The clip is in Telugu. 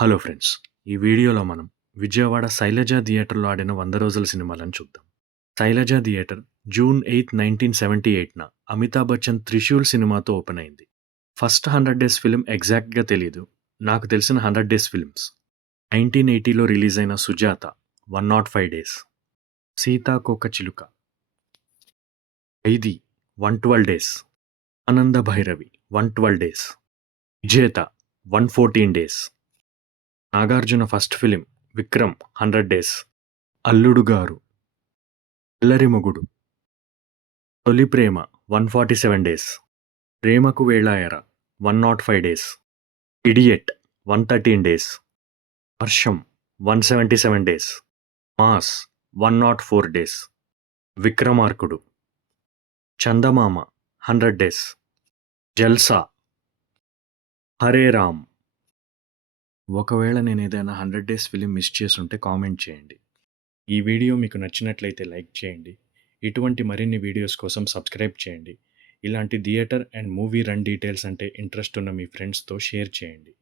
Hello friends! ఈ వీడియోలో మనం విజయవాడ శైలజ థియేటర్‌లో ఆడిన 100 రోజుల సినిమాలను చూద్దాం. శైలజ థియేటర్ జూన్ 8, 1978న అమితాబ్ బచ్చన్ 'త్రిశూల్' సినిమాతో ఓపెన్ అయింది. ఫస్ట్ 100 డేస్ ఫిల్మ్ ఎగ్జాక్ట్‌గా తెలీదు. నాకు తెలిసిన 100 డేస్ ఫిల్మ్స్ 1980లో రిలీజ్ అయిన 'సుజాత' 105 డేస్, 'సీతాకోకచిలుక', 'ఖైదీ' 112 డేస్, 'ఆనంద భైరవి' 112 డేస్, 'విజేత' 114 days, Nagarjuna first film 'Vikram' 100 days, 'అల్లుడు గారు', 'అల్లరి మొగుడు', 'తొలి ప్రేమ' 147 డేస్, 'ప్రేమకు వేళాయరా' 105 డేస్, 'ఇడియట్' 113 డేస్, 'వర్షం' 177 డేస్, 'మాస్' 104 డేస్, 'విక్రమార్కుడు', 'చందమామ' 100 డేస్, 'జల్సా', 'హరే రామ్'. ఒకవేళ నేనేదైనా 100 డేస్ ఫిలిం మిస్ చేసుంటే కామెంట్ చేయండి. ఈ వీడియో మీకు నచ్చినట్లయితే లైక్ చేయండి. ఇటువంటి మరిన్ని వీడియోస్ కోసం సబ్స్క్రైబ్ చేయండి. ఇలాంటి theatre and movie run details అంటే ఇంట్రెస్ట్ ఉన్న మీ ఫ్రెండ్స్‌తో షేర్ చేయండి.